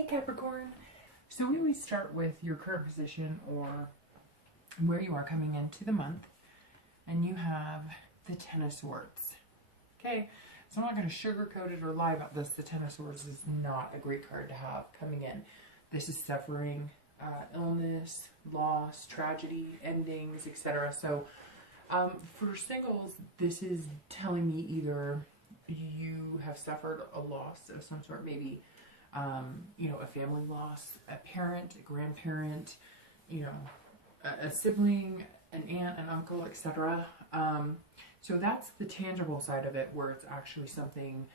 Hey Capricorn. So we always start with your current position or where you are coming into the month, and you have the Ten of Swords. Okay, so I'm not going to sugarcoat it or lie about this. The Ten of Swords is not a great card to have coming in. This is suffering, illness, loss, tragedy, endings, etc. So for singles, this is telling me either you have suffered a loss of some sort, maybe a family loss, a parent, a grandparent, a sibling, an aunt, an uncle, etc. So that's the tangible side of it, where it's actually something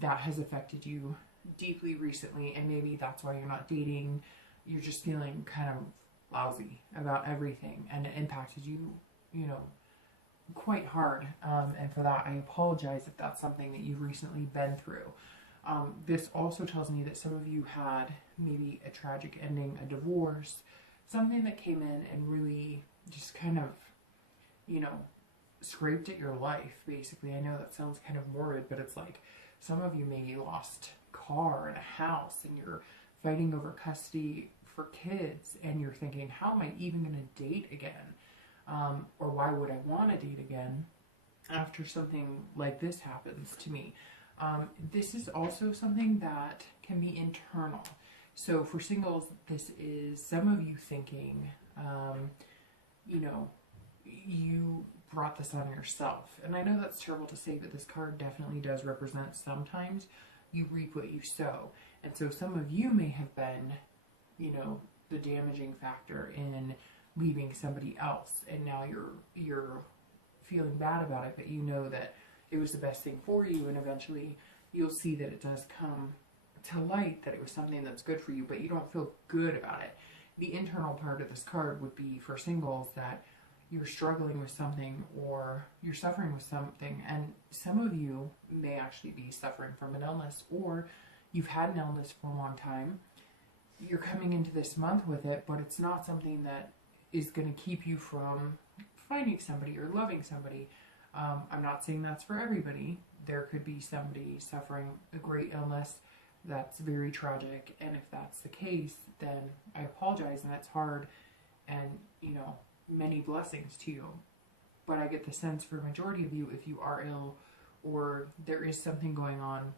that has affected you deeply recently, and maybe that's why you're not dating. You're just feeling kind of lousy about everything, and it impacted you, quite hard. And for that, I apologize if that's something that you've recently been through. This also tells me that some of you had maybe a tragic ending, a divorce, something that came in and really just kind of, scraped at your life, basically. I know that sounds kind of morbid, but it's like some of you maybe lost a car and a house, and you're fighting over custody for kids, and you're thinking, how am I even going to date again? Or why would I want to date again after something like this happens to me? This is also something that can be internal. So for singles, this is some of you thinking, you brought this on yourself. And I know that's terrible to say, but this card definitely does represent sometimes you reap what you sow. And so some of you may have been, the damaging factor in leaving somebody else. And now you're feeling bad about it, but you know that it was the best thing for you, and eventually you'll see that it does come to light that it was something that's good for you, but you don't feel good about it. The internal part of this card would be for singles that you're struggling with something, or you're suffering with something, and some of you may actually be suffering from an illness, or you've had an illness for a long time. You're coming into this month with it, but it's not something that is going to keep you from finding somebody or loving somebody. I'm not saying that's for everybody. There could be somebody suffering a great illness that's very tragic, and if that's the case, then I apologize, and it's hard, and many blessings to you. But I get the sense for a majority of you, if you are ill or there is something going on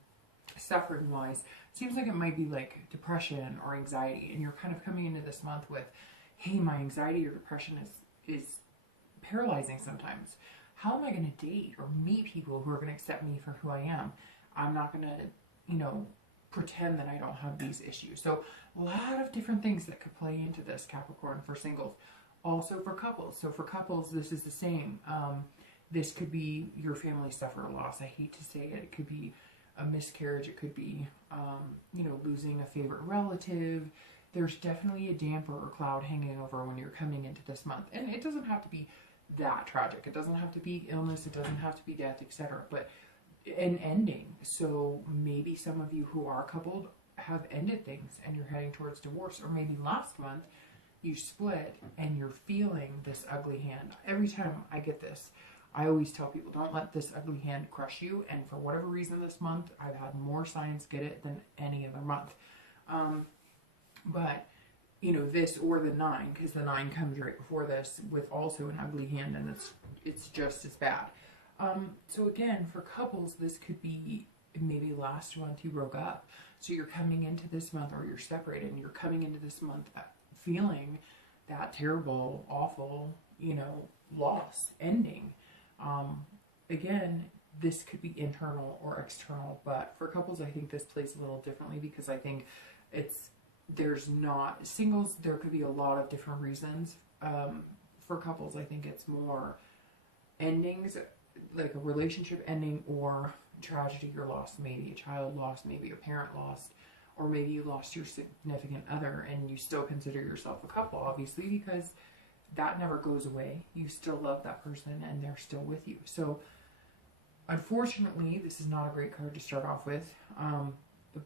suffering wise, seems like it might be like depression or anxiety, and you're kind of coming into this month with, hey, my anxiety or depression is paralyzing sometimes. How am I going to date or meet people who are going to accept me for who I am? I'm not going to, pretend that I don't have these issues. So a lot of different things that could play into this, Capricorn, for singles. Also for couples. So for couples, this is the same. This could be your family suffer a loss. I hate to say it. It could be a miscarriage. It could be, losing a favorite relative. There's definitely a damper or cloud hanging over when you're coming into this month. And it doesn't have to be that tragic. It doesn't have to be illness. It doesn't have to be death, etc. But an ending. So maybe some of you who are coupled have ended things and you're heading towards divorce. Or maybe last month you split and you're feeling this ugly hand. Every time I get this, I always tell people, don't let this ugly hand crush you. And for whatever reason this month, I've had more signs get it than any other month. But this or the 9, because the 9 comes right before this with also an ugly hand, and it's just as bad. So again, for couples, this could be maybe last month you broke up. So you're coming into this month, or you're separated, and you're coming into this month feeling that terrible, awful, loss, ending. Again, this could be internal or external, but for couples, I think this plays a little differently, because I think there's not singles. There could be a lot of different reasons. For couples, I think it's more endings, like a relationship ending, or tragedy or loss, maybe a child lost, maybe a parent lost, or maybe you lost your significant other and you still consider yourself a couple, obviously, because that never goes away. You still love that person and they're still with you. So unfortunately, this is not a great card to start off with,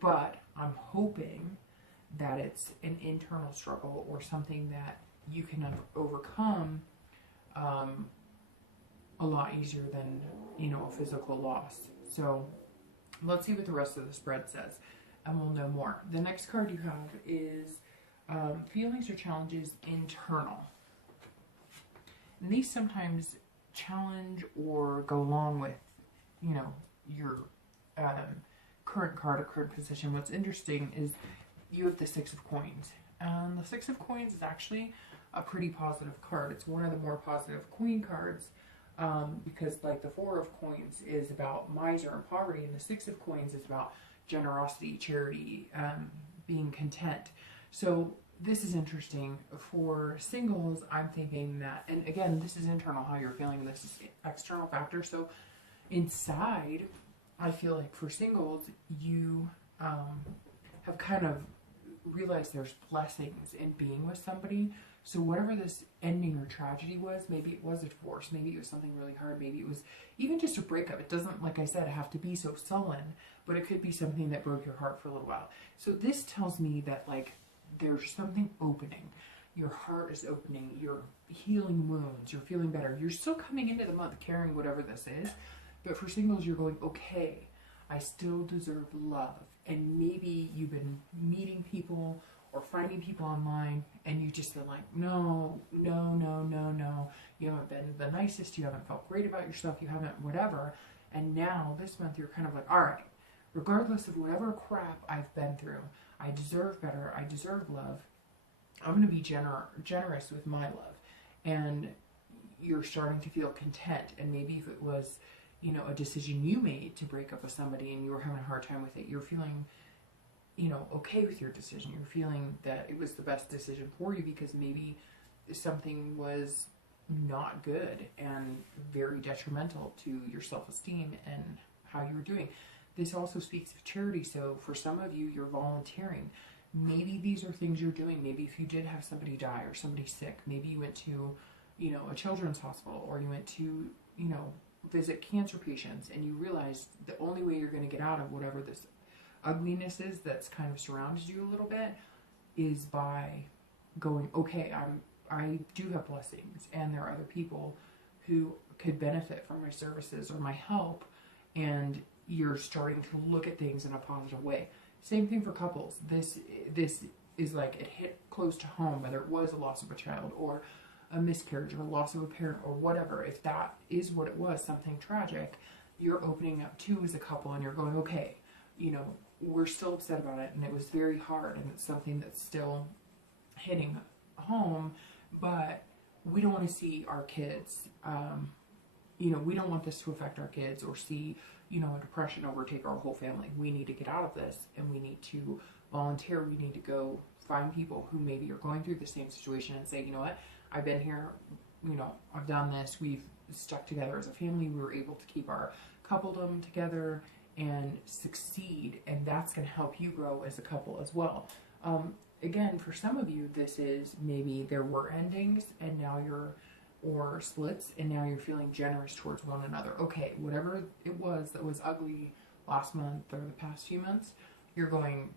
but I'm hoping that it's an internal struggle or something that you can overcome a lot easier than, a physical loss. So let's see what the rest of the spread says. and we'll know more. The next card you have is feelings or challenges internal. And these sometimes challenge or go along with, you know, your current card or current position. What's interesting is you have the Six of Coins. And the Six of Coins is actually a pretty positive card. It's one of the more positive Queen cards because like the Four of Coins is about miser and poverty, and the Six of Coins is about generosity, charity, being content. So this is interesting. For singles, I'm thinking that, and again, this is internal, how you're feeling. This is external factor. So inside, I feel like for singles, you have kind of realized there's blessings in being with somebody. So whatever this ending or tragedy was, maybe it was a divorce, maybe it was something really hard, maybe it was even just a breakup. It doesn't, like I said, have to be so sullen, but it could be something that broke your heart for a little while. So this tells me that like there's something opening. Your heart is opening. You're healing wounds. You're feeling better. You're still coming into the month carrying whatever this is. But for singles, you're going, okay, I still deserve love. And maybe you've been meeting people or finding people online and you just been like, no. You haven't been the nicest. You haven't felt great about yourself. You haven't whatever. And now this month you're kind of like, all right, regardless of whatever crap I've been through, I deserve better. I deserve love. I'm going to be generous with my love. And you're starting to feel content. And maybe if it was, you know, a decision you made to break up with somebody and you were having a hard time with it, you're feeling, you know, okay with your decision. You're feeling that it was the best decision for you because maybe something was not good and very detrimental to your self-esteem and how you were doing. This also speaks of charity. So for some of you, you're volunteering. Maybe these are things you're doing. Maybe if you did have somebody die or somebody sick, maybe you went to, you know, a children's hospital, or you went to, you know, visit cancer patients, and you realized the only way you're going to get out of whatever this ugliness is that's kind of surrounded you a little bit is by going, okay, I do have blessings, and there are other people who could benefit from my services or my help, and you're starting to look at things in a positive way. Same thing for couples. This is like it hit close to home, whether it was a loss of a child or a miscarriage or a loss of a parent or whatever. If that is what it was, something tragic, you're opening up to as a couple and you're going, okay, you know, we're still upset about it and it was very hard and it's something that's still hitting home, but we don't want to see our kids, you know, we don't want this to affect our kids or see, you know, a depression overtake our whole family. We need to get out of this and we need to volunteer. We need to go find people who maybe are going through the same situation and say, you know what, I've been here, you know, I've done this, we've stuck together as a family, we were able to keep our coupledom together and succeed, and that's going to help you grow as a couple as well. Again, for some of you, this is maybe there were endings and now you're, or splits, and now you're feeling generous towards one another. Okay, whatever it was that was ugly last month or the past few months, you're going,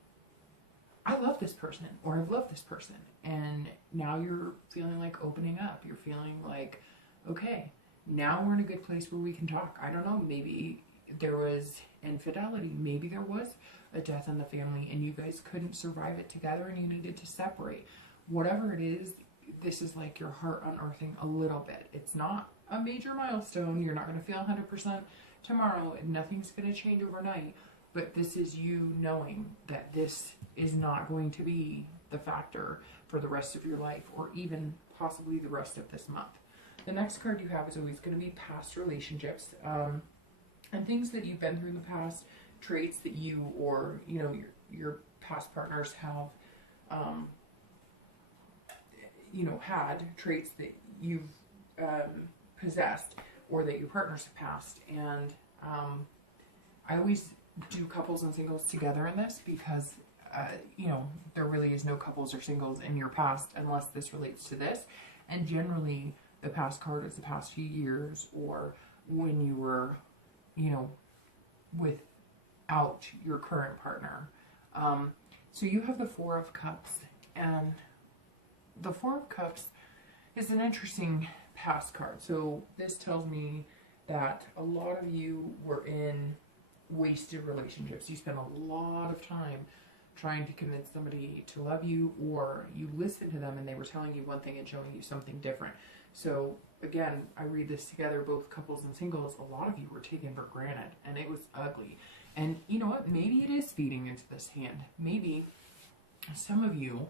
I love this person, or I've loved this person. And now you're feeling like opening up. You're feeling like, okay, now we're in a good place where we can talk. I don't know, maybe there was infidelity. Maybe there was a death in the family and you guys couldn't survive it together and you needed to separate. Whatever it is, this is like your heart unearthing a little bit. It's not a major milestone. You're not going to feel 100% tomorrow. Nothing's going to change overnight. But this is you knowing that this is not going to be the factor for the rest of your life or even possibly the rest of this month. The next card you have is always going to be past relationships and things that you've been through in the past, traits that you or, you know, your past partners have, you know, had traits that you've possessed or that your partners have passed. And I always do couples and singles together in this because, you know, there really is no couples or singles in your past unless this relates to this. And generally, the past card is the past few years or when you were, you know, without your current partner. So you have the Four of Cups, and the Four of Cups is an interesting past card. So this tells me that a lot of you were in wasted relationships. You spend a lot of time trying to convince somebody to love you, or you listen to them and they were telling you one thing and showing you something different. So again, I read this together, both couples and singles. A lot of you were taken for granted, and it was ugly. And you know what? Maybe it is feeding into this hand. Maybe some of you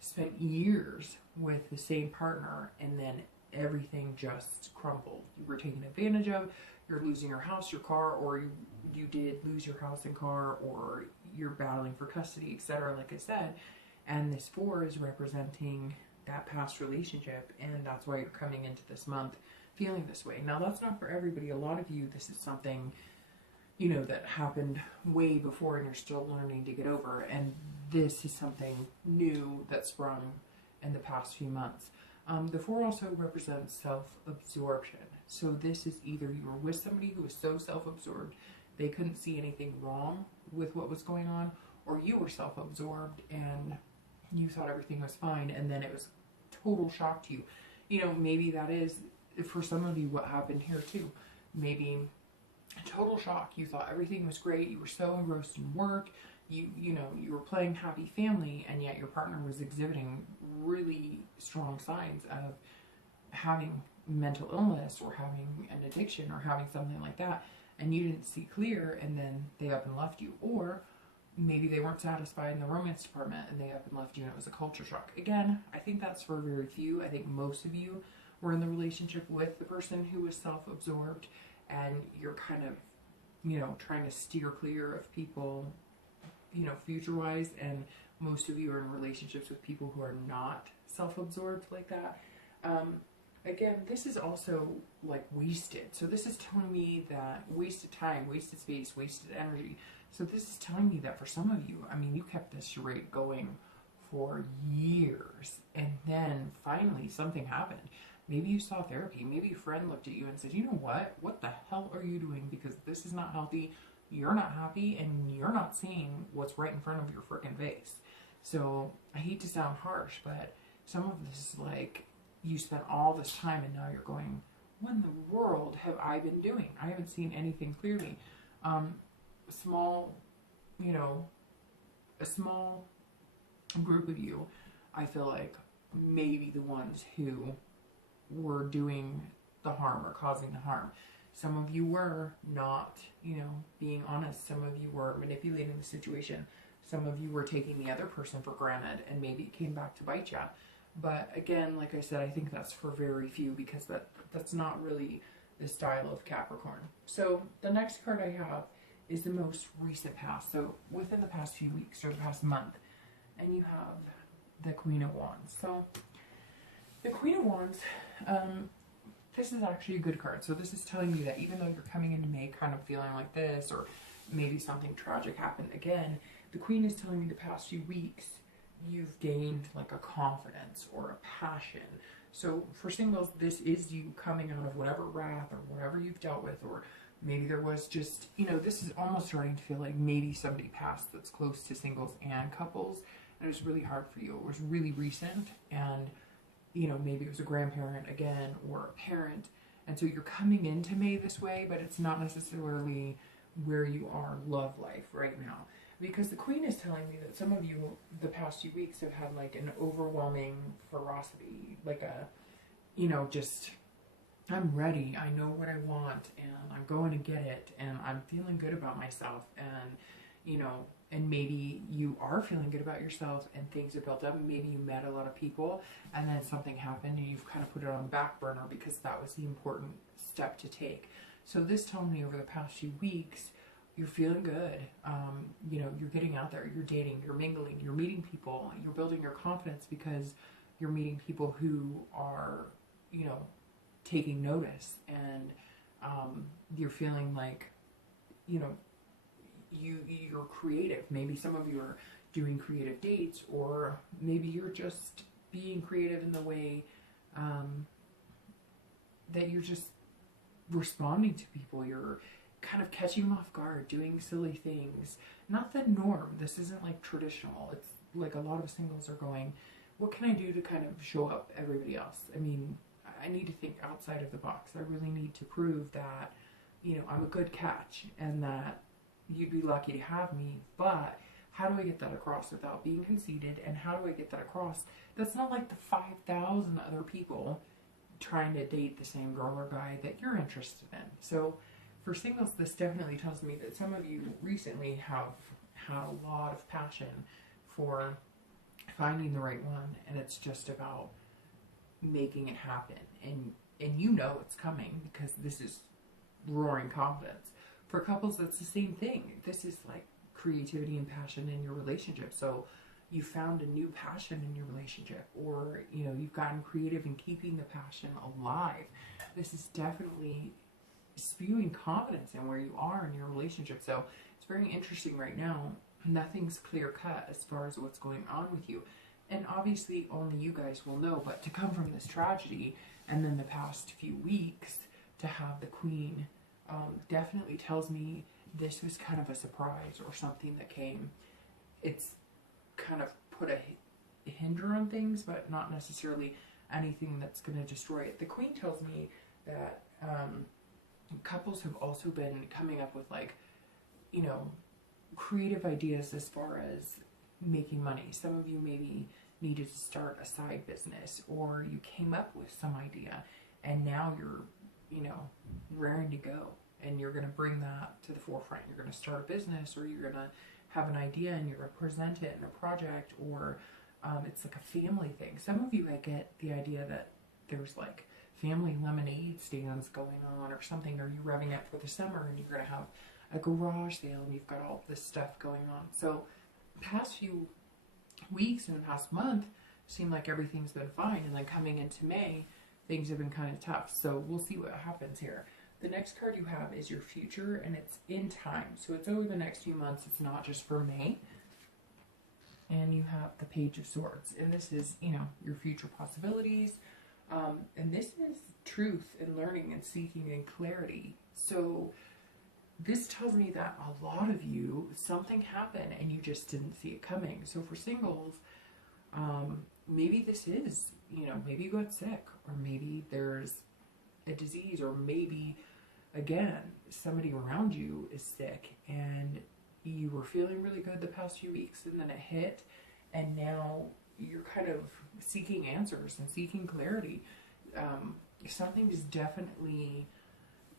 spent years with the same partner and then everything just crumbled. You were taken advantage of, you're losing your house, your car, or you did lose your house and car, or you're battling for custody, etc. like I said. And this 4 is representing that past relationship, and that's why you're coming into this month feeling this way. Now, that's not for everybody. A lot of you, this is something, you know, that happened way before and you're still learning to get over, and this is something new that sprung in the past few months. The 4 also represents self-absorption. So this is either you were with somebody who was so self-absorbed they couldn't see anything wrong with what was going on, or you were self-absorbed and you thought everything was fine, and then it was total shock to you. You know, maybe that is, for some of you, what happened here too. Maybe total shock. You thought everything was great. You were so engrossed in work. You know, you were playing happy family, and yet your partner was exhibiting really strong signs of having mental illness or having an addiction or having something like that, and you didn't see clear, and then they up and left you. Or maybe they weren't satisfied in the romance department and they up and left you, and it was a culture shock. Again, I think that's for very few. I think most of you were in the relationship with the person who was self-absorbed, and you're kind of, you know, trying to steer clear of people, you know, future-wise, and most of you are in relationships with people who are not self-absorbed like that. Again, this is also like wasted. So this is telling me that wasted time, wasted space, wasted energy. So this is telling me that for some of you, I mean, you kept this charade going for years, and then finally something happened. Maybe you saw therapy. Maybe a friend looked at you and said, you know what the hell are you doing? Because this is not healthy. You're not happy, and you're not seeing what's right in front of your freaking face. So I hate to sound harsh, but some of this is like, you spent all this time and now you're going, what in the world have I been doing? I haven't seen anything clearly. You know, a small group of you, I feel like, maybe the ones who were doing the harm or causing the harm. Some of you were not, you know, being honest. Some of you were manipulating the situation. Some of you were taking the other person for granted, and maybe it came back to bite you. But again, like I said, I think that's for very few, because that's not really the style of Capricorn. So the next card I have is the most recent past. So within the past few weeks or the past month. And you have the Queen of Wands. So the Queen of Wands, this is actually a good card. So this is telling you that even though you're coming into May kind of feeling like this, or maybe something tragic happened again, the Queen is telling me the past few weeks you've gained like a confidence or a passion. So for singles, this is you coming out of whatever wrath or whatever you've dealt with, or maybe there was just, you know, this is almost starting to feel like maybe somebody passed that's close to singles and couples, and it was really hard for you. It was really recent, and, you know, maybe it was a grandparent again or a parent, and so you're coming into May this way, but it's not necessarily where you are love life right now. Because the Queen is telling me that some of you the past few weeks have had like an overwhelming ferocity, like a, you know, just, I'm ready, I know what I want, and I'm going to get it, and I'm feeling good about myself, and, you know, and maybe you are feeling good about yourself and things have built up, and maybe you met a lot of people and then something happened and you've kind of put it on the back burner because that was the important step to take. So this told me over the past few weeks, you're feeling good, you know, you're getting out there, you're dating, you're mingling, you're meeting people, you're building your confidence because you're meeting people who are, you know, taking notice, and you're feeling like, you know, you're creative. Maybe some of you are doing creative dates, or maybe you're just being creative in the way that you're just responding to people. You're kind of catching them off guard, doing silly things. Not the norm. This isn't like traditional. It's like a lot of singles are going, what can I do to kind of show up everybody else? I mean, I need to think outside of the box. I really need to prove that, you know, I'm a good catch, and that, you'd be lucky to have me, but how do I get that across without being conceited? And how do I get that across? That's not like the 5,000 other people trying to date the same girl or guy that you're interested in. So for singles, this definitely tells me that some of you recently have had a lot of passion for finding the right one, and it's just about making it happen. And you know it's coming because this is roaring confidence. For couples, that's the same thing. This is like creativity and passion in your relationship. So you found a new passion in your relationship, or you know, you've gotten creative in keeping the passion alive. This is definitely spewing confidence in where you are in your relationship. So it's very interesting right now. Nothing's clear cut as far as what's going on with you, and obviously only you guys will know. But to come from this tragedy and then the past few weeks to have the Queen definitely tells me this was kind of a surprise or something that came. It's kind of put a hinder on things, but not necessarily anything that's going to destroy it. The Queen tells me that couples have also been coming up with, like, you know, creative ideas as far as making money. Some of you maybe needed to start a side business, or you came up with some idea and now you're, you know, raring to go, and you're going to bring that to the forefront. You're going to start a business, or you're going to have an idea and you're going to present it in a project, or it's like a family thing. Some of you, I get the idea that there's like family lemonade stands going on or something, or you're revving up for the summer and you're going to have a garage sale and you've got all this stuff going on. So past few weeks and the past month seem like everything's been fine, and then coming into May, things have been kind of tough. So we'll see what happens here. The next card you have is your future, and it's in time. So it's over the next few months. It's not just for May. And you have the Page of Swords. And this is, you know, your future possibilities. And this is truth and learning and seeking and clarity. So this tells me that a lot of you, something happened and you just didn't see it coming. So for singles, maybe this is, you know, maybe you got sick, or maybe there's a disease, or maybe, again, somebody around you is sick and you were feeling really good the past few weeks and then it hit, and now you're kind of seeking answers and seeking clarity. Something's definitely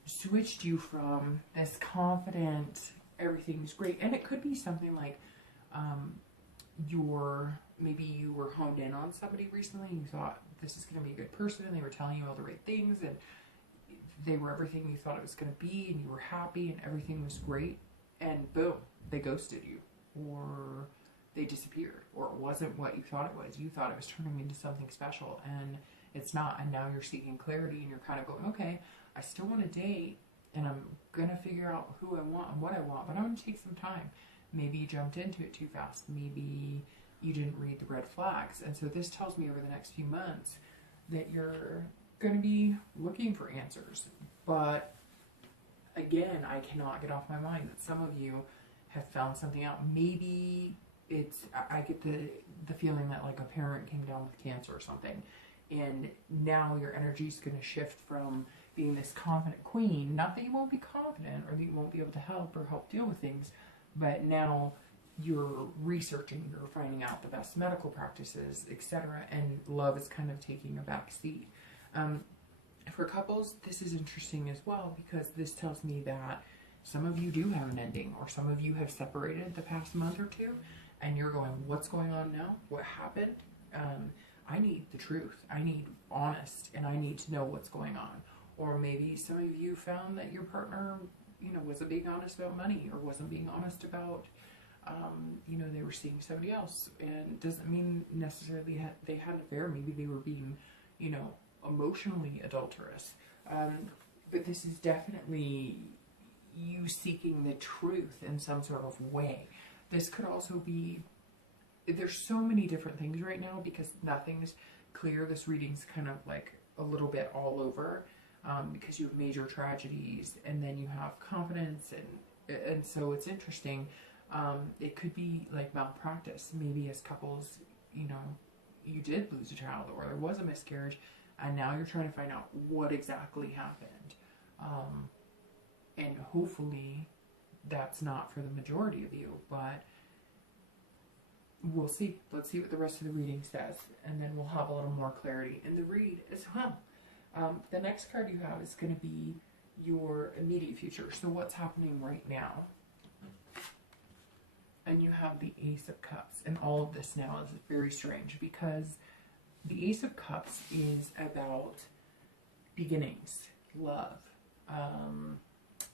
switched you from this confident, everything's great, and it could be something like maybe you were honed in on somebody recently and you thought this is going to be a good person, and they were telling you all the right things, and they were everything you thought it was going to be, and you were happy and everything was great, and boom, they ghosted you, or they disappeared, or it wasn't what you thought it was. You thought it was turning into something special, and it's not. And now you're seeking clarity, and you're kind of going, okay, I still want to date, and I'm going to figure out who I want and what I want, but I'm going to take some time. Maybe you jumped into it too fast. Maybe you didn't read the red flags. And so this tells me over the next few months that you're going to be looking for answers. But again, I cannot get off my mind that some of you have found something out. Maybe it's, I get the feeling that like a parent came down with cancer or something, and now your energy is going to shift from being this confident queen. Not that you won't be confident or that you won't be able to help or help deal with things, but now you're researching, you're finding out the best medical practices, etc., and love is kind of taking a back seat. For couples, this is interesting as well, because this tells me that some of you do have an ending, or some of you have separated the past month or two, and you're going, what's going on now? What happened? I need the truth. I need honest, and I need to know what's going on. Or maybe some of you found that your partner, you know, wasn't being honest about money, or wasn't being honest about, you know, they were seeing somebody else. And it doesn't mean necessarily they had an affair. Maybe they were being, you know, emotionally adulterous. But this is definitely you seeking the truth in some sort of way. This could also be, there's so many different things right now because nothing's clear. This reading's kind of like a little bit all over, because you have major tragedies and then you have confidence, and so it's interesting. It could be like malpractice. Maybe as couples, you know, you did lose a child, or there was a miscarriage, and now you're trying to find out what exactly happened. And hopefully that's not for the majority of you, but we'll see. Let's see what the rest of the reading says, and then we'll have a little more clarity in the read as well. The next card you have is going to be your immediate future. So what's happening right now? And you have the Ace of Cups. And all of this now is very strange because the Ace of Cups is about beginnings, love,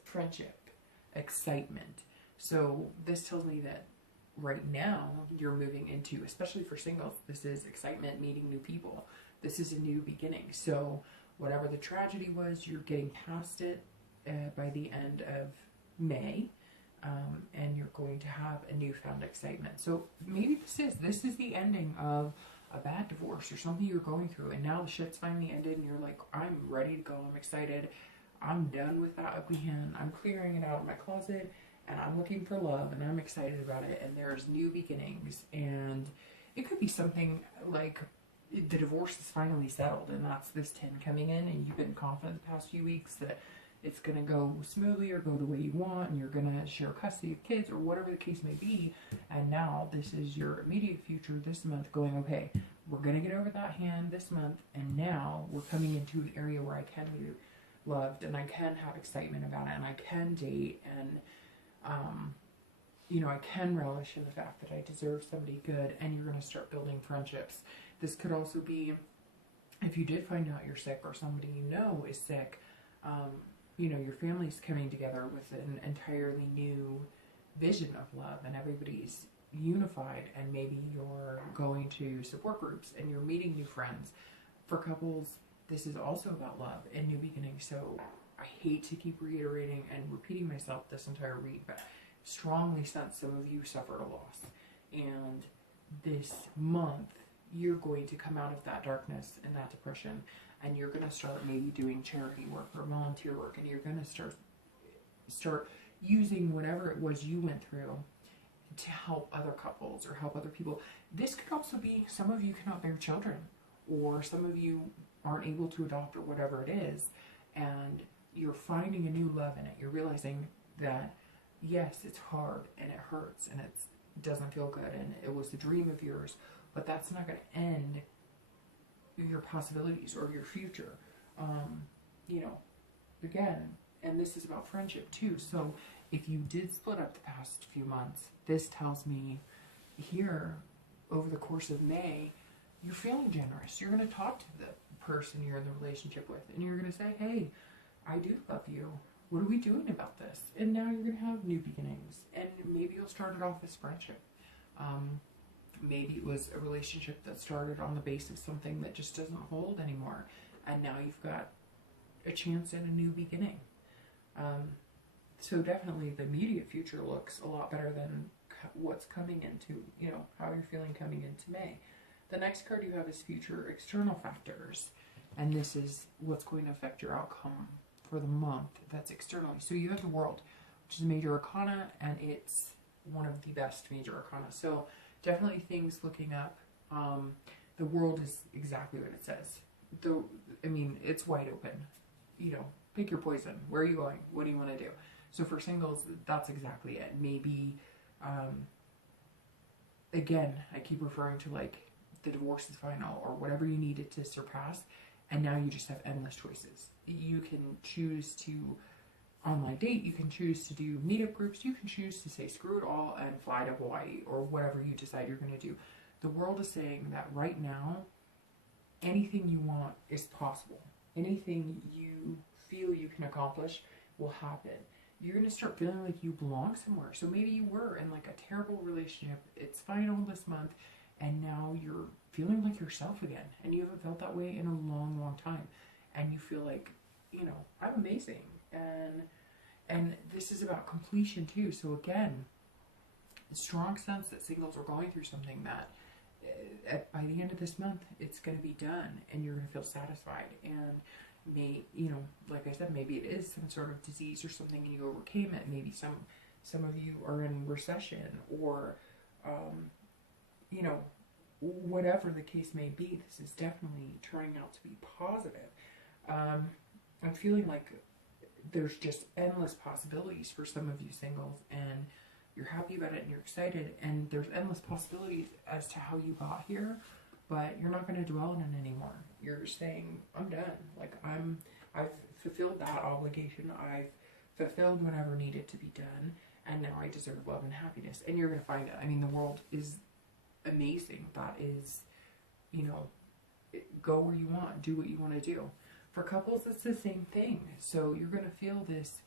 friendship, excitement. So this tells me that right now you're moving into, especially for singles, this is excitement, meeting new people. This is a new beginning. So whatever the tragedy was, you're getting past it by the end of May. And you're going to have a newfound excitement. So maybe this is the ending of a bad divorce or something you're going through, and now the shit's finally ended and you're like, I'm ready to go, I'm excited, I'm done with that ugly hen, I'm clearing it out of my closet, and I'm looking for love, and I'm excited about it, and there's new beginnings. And it could be something like the divorce is finally settled, and that's this 10 coming in, and you've been confident the past few weeks that it's going to go smoothly or go the way you want, and you're going to share custody of kids or whatever the case may be. And now this is your immediate future this month going, okay, we're going to get over that hand this month, and now we're coming into an area where I can be loved, and I can have excitement about it, and I can date, and you know, I can relish in the fact that I deserve somebody good, and you're going to start building friendships. This could also be if you did find out you're sick or somebody you know is sick. You know, your family's coming together with an entirely new vision of love, and everybody's unified, and maybe you're going to support groups and you're meeting new friends. For couples, this is also about love and new beginnings. So I hate to keep reiterating and repeating myself this entire read, but strongly sense some of you suffered a loss, and this month you're going to come out of that darkness and that depression, and you're going to start maybe doing charity work or volunteer work, and you're going to start using whatever it was you went through to help other couples or help other people. This could also be some of you cannot bear children, or some of you aren't able to adopt, or whatever it is, and you're finding a new love in it. You're realizing that yes, it's hard and it hurts and it doesn't feel good, and it was a dream of yours, but that's not going to end your possibilities or your future. You know, again, and this is about friendship too. So if you did split up the past few months, this tells me here over the course of May, you're feeling generous. You're going to talk to the person you're in the relationship with, and you're going to say, hey, I do love you. What are we doing about this? And now you're going to have new beginnings, and maybe you'll start it off as friendship. Maybe it was a relationship that started on the basis of something that just doesn't hold anymore, and now you've got a chance at a new beginning. So definitely the immediate future looks a lot better than what's coming into, you know, how you're feeling coming into May. The next card you have is future external factors, and this is what's going to affect your outcome for the month. That's externally. So you have the World, which is a major arcana, and it's one of the best major arcana. So definitely things looking up. The World is exactly what it says. I mean, it's wide open. You know, pick your poison. Where are you going? What do you want to do? So for singles, that's exactly it. Maybe, again, I keep referring to like the divorce is final or whatever you needed to surpass, and now you just have endless choices. You can choose to online date, you can choose to do meetup groups, you can choose to say screw it all and fly to Hawaii or whatever you decide you're going to do. The World is saying that right now, anything you want is possible. Anything you feel you can accomplish will happen. You're going to start feeling like you belong somewhere. So maybe you were in like a terrible relationship, it's final this month, and now you're feeling like yourself again, and you haven't felt that way in a long, long time, and you feel like, you know, I'm amazing, and this is about completion too. So again, a strong sense that singles are going through something that by the end of this month it's going to be done, and you're going to feel satisfied. And you know, like I said, maybe it is some sort of disease or something and you overcame it. Maybe some of you are in recession, or you know, whatever the case may be, this is definitely turning out to be positive. I'm feeling like there's just endless possibilities for some of you singles, and you're happy about it and you're excited, and there's endless possibilities as to how you got here, but you're not going to dwell on it anymore. You're saying, I'm done. Like, I've fulfilled that obligation. I've fulfilled whatever needed to be done, and now I deserve love and happiness. And you're going to find it. I mean, the world is amazing. That is, you know, go where you want, do what you want to do. For couples, it's the same thing. So you're going to feel this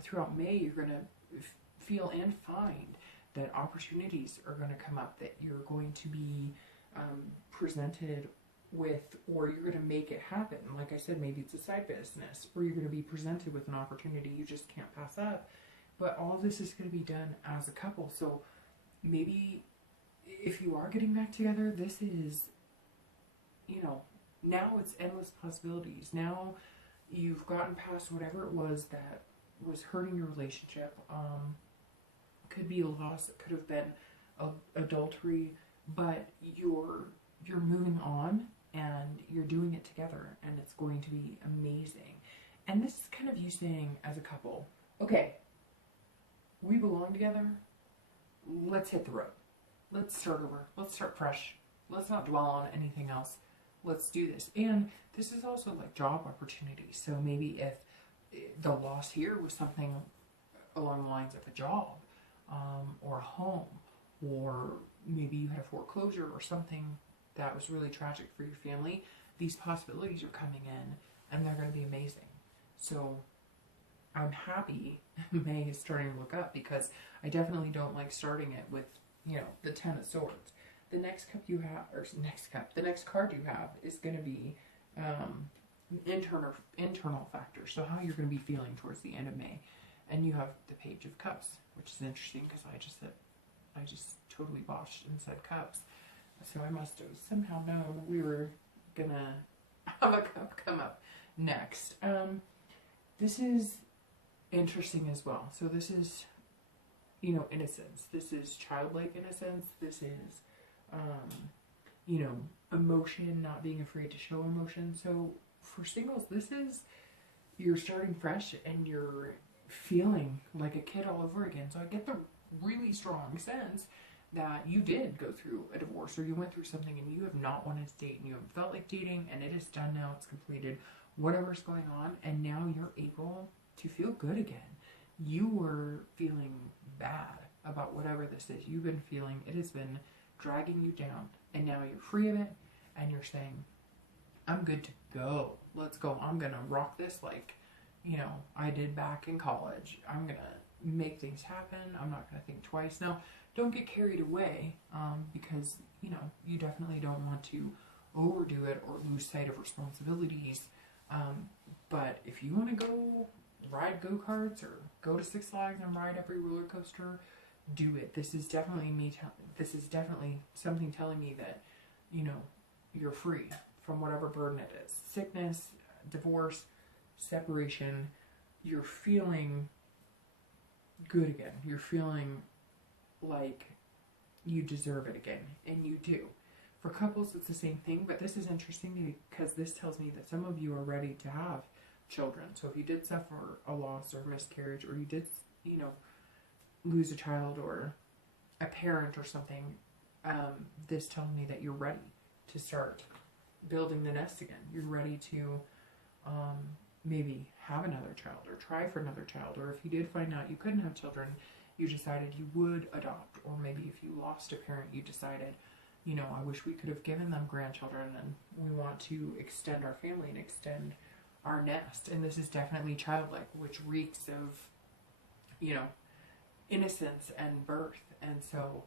throughout May. You're going to feel and find that opportunities are going to come up, that you're going to be presented with, or you're going to make it happen. Like I said, maybe it's a side business, or you're going to be presented with an opportunity you just can't pass up. But all of this is going to be done as a couple. So maybe if you are getting back together, this is, you know, now it's endless possibilities. Now you've gotten past whatever it was that was hurting your relationship. Could be a loss, it could have been adultery, but you're moving on and you're doing it together, and it's going to be amazing. And this is kind of you saying as a couple, okay, we belong together, let's hit the road. Let's start over. Let's start fresh. Let's not dwell on anything else. Let's do this. And this is also like job opportunities. So maybe if the loss here was something along the lines of a job, or a home, or maybe you had a foreclosure or something that was really tragic for your family, these possibilities are coming in and they're going to be amazing. So I'm happy May is starting to look up, because I definitely don't like starting it with, you know, the Ten of Swords. The next cup you have, or the next card you have is going to be internal factors. So how you're going to be feeling towards the end of May. And you have the Page of Cups, which is interesting because I just totally botched and said cups. So I must have somehow known we were going to have a cup come up next. This is interesting as well. So this is, you know, innocence. This is childlike innocence. This is, you know, emotion, not being afraid to show emotion. So for singles, this is, you're starting fresh and you're feeling like a kid all over again. So I get the really strong sense that you did go through a divorce, or you went through something and you have not wanted to date and you haven't felt like dating, and it is done now, it's completed, whatever's going on, and now you're able to feel good again. You were feeling bad about whatever this is. You've been feeling, it has been dragging you down, and now you're free of it, and you're saying, I'm good to go. Let's go. I'm going to rock this like, you know, I did back in college. I'm going to make things happen. I'm not going to think twice. Now, don't get carried away, because, you know, you definitely don't want to overdo it or lose sight of responsibilities. But if you want to go ride go-karts or go to Six Flags and ride every roller coaster, do it. This is definitely this is definitely something telling me that, you know, you're free from whatever burden it is. Sickness, divorce, separation. You're feeling good again. You're feeling like you deserve it again, and you do. For couples, it's the same thing, but this is interesting because this tells me that some of you are ready to have children. So if you did suffer a loss or miscarriage, or you did, you know, lose a child or a parent or something, this tells me that you're ready to start building the nest again. You're ready to maybe have another child or try for another child, or if you did find out you couldn't have children, you decided you would adopt, or maybe if you lost a parent, you decided, you know, I wish we could have given them grandchildren, and we want to extend our family and extend our nest. And this is definitely childlike, which reeks of, you know, innocence and birth. And so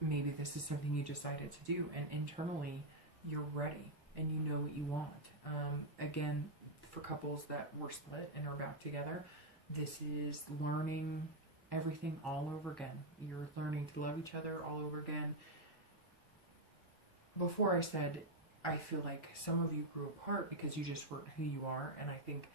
maybe this is something you decided to do, and internally you're ready and you know what you want. Again, for couples that were split and are back together, this is learning everything all over again. You're learning to love each other all over again. Before I said, I feel like some of you grew apart because you just weren't who you are, and I think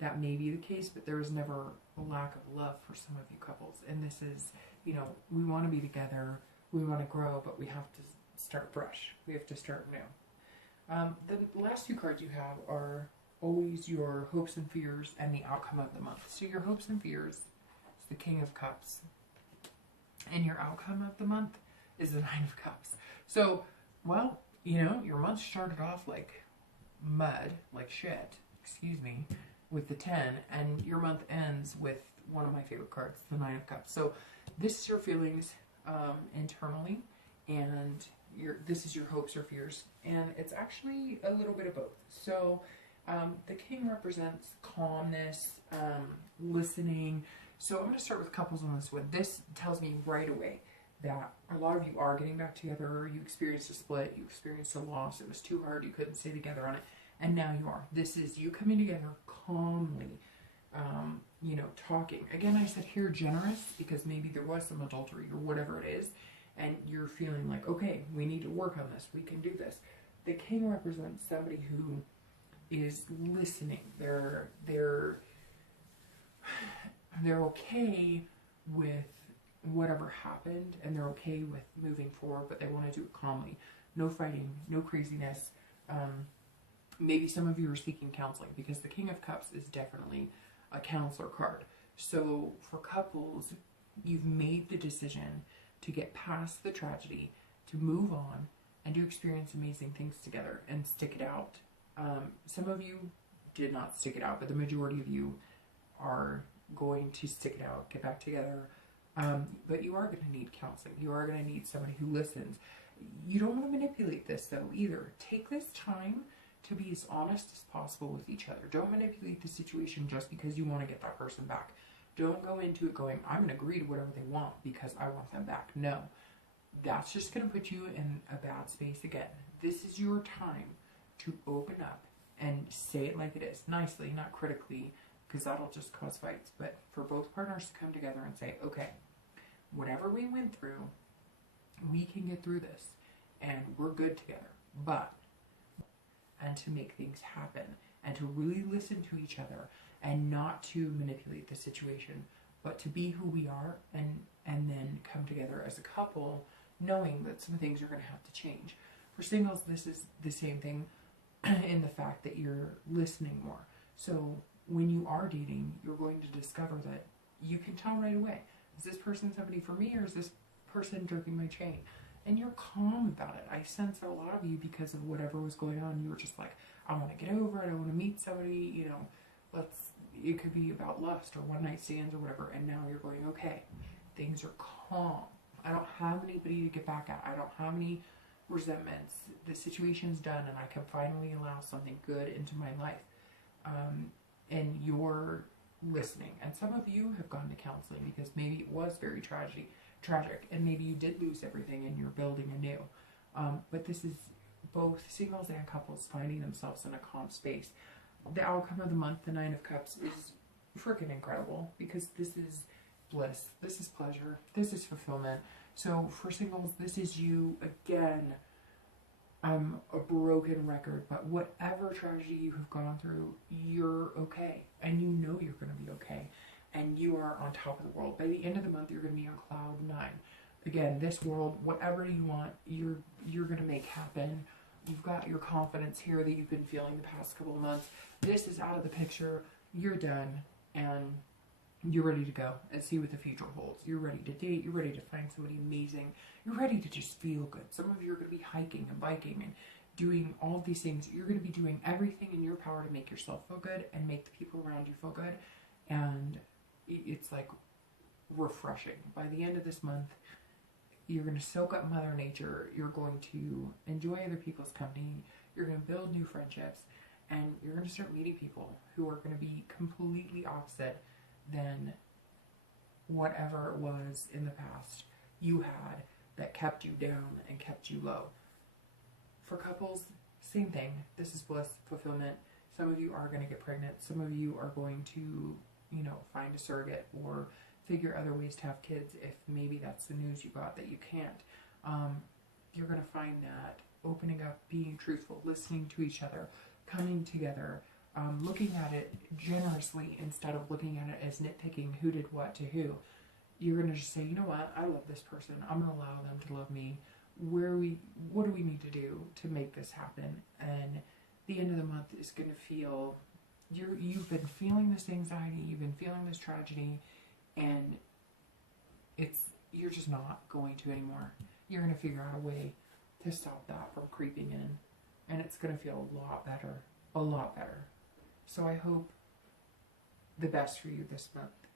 that may be the case, but there was never a lack of love for some of you couples. And this is, you know, we want to be together, we want to grow, but we have to start fresh. We have to start new. The last two cards you have are always your hopes and fears and the outcome of the month. So your hopes and fears is the King of Cups, and your outcome of the month is the Nine of Cups. So, well, you know, your month started off like mud, like shit, excuse me, with the 10, and your month ends with one of my favorite cards, the Nine of Cups. So this is your feelings internally, and this is your hopes or fears, and it's actually a little bit of both. So the King represents calmness, listening. So I'm going to start with couples on this one. This tells me right away that a lot of you are getting back together. You experienced a split, you experienced a loss, it was too hard, you couldn't stay together on it, and now you are. This is you coming together calmly, you know, talking. Again, I said here generous because maybe there was some adultery or whatever it is, and you're feeling like, okay, we need to work on this, we can do this. The King represents somebody who is listening. They're okay with whatever happened, and they're okay with moving forward, but they want to do it calmly. No fighting, no craziness. Maybe some of you are seeking counseling, because the King of Cups is definitely a counselor card. So for couples, you've made the decision to get past the tragedy, to move on, and to experience amazing things together and stick it out. Some of you did not stick it out, but the majority of you are going to stick it out, get back together. But you are going to need counseling. You are going to need somebody who listens. You don't want to manipulate this, though, either. Take this time to be as honest as possible with each other. Don't manipulate the situation just because you want to get that person back. Don't go into it going, I'm going to agree to whatever they want because I want them back. No. That's just going to put you in a bad space again. This is your time to open up and say it like it is. Nicely, not critically, because that'll just cause fights. But for both partners to come together and say, okay, whatever we went through, we can get through this, and we're good together. But, and to make things happen, and to really listen to each other, and not to manipulate the situation, but to be who we are, and then come together as a couple, knowing that some things are going to have to change. For singles, this is the same thing in the fact that you're listening more. So when you are dating, you're going to discover that you can tell right away, is this person somebody for me, or is this person jerking my chain? And you're calm about it. I sense a lot of you, because of whatever was going on, you were just like, I want to get over it, I want to meet somebody, you know, it could be about lust or one night stands or whatever, and now you're going, okay, things are calm. I don't have anybody to get back at. I don't have any resentments. The situation's done, and I can finally allow something good into my life. And you're listening. And some of you have gone to counseling because maybe it was very tragic, and maybe you did lose everything and you're building anew. But this is both singles and couples finding themselves in a calm space. The outcome of the month, the Nine of Cups, is freaking incredible, because this is bliss, this is pleasure, this is fulfillment. So for singles, this is you again. I'm a broken record, but whatever tragedy you have gone through, you're okay, and you know you're going to be okay, and you are on top of the world. By the end of the month, you're going to be on cloud 9. Again, this world, whatever you want, you're going to make happen. You've got your confidence here that you've been feeling the past couple of months. This is out of the picture. You're done, and you're ready to go and see what the future holds. You're ready to date. You're ready to find somebody amazing. You're ready to just feel good. Some of you are going to be hiking and biking and doing all of these things. You're going to be doing everything in your power to make yourself feel good and make the people around you feel good. And it's like refreshing. By the end of this month, you're going to soak up Mother Nature. You're going to enjoy other people's company. You're going to build new friendships. And you're going to start meeting people who are going to be completely opposite than whatever it was in the past you had that kept you down and kept you low. For couples, same thing. This is bliss, fulfillment. Some of you are going to get pregnant. Some of you are going to, you know, find a surrogate or figure other ways to have kids if maybe that's the news you got that you can't. You're going to find that opening up, being truthful, listening to each other, coming together, looking at it generously instead of looking at it as nitpicking who did what to who. You're going to just say, you know what, I love this person. I'm going to allow them to love me. What do we need to do to make this happen? And the end of the month is going to feel, you've been feeling this anxiety, you've been feeling this tragedy, and you're just not going to anymore. You're going to figure out a way to stop that from creeping in, and it's going to feel a lot better, a lot better. So I hope the best for you this month.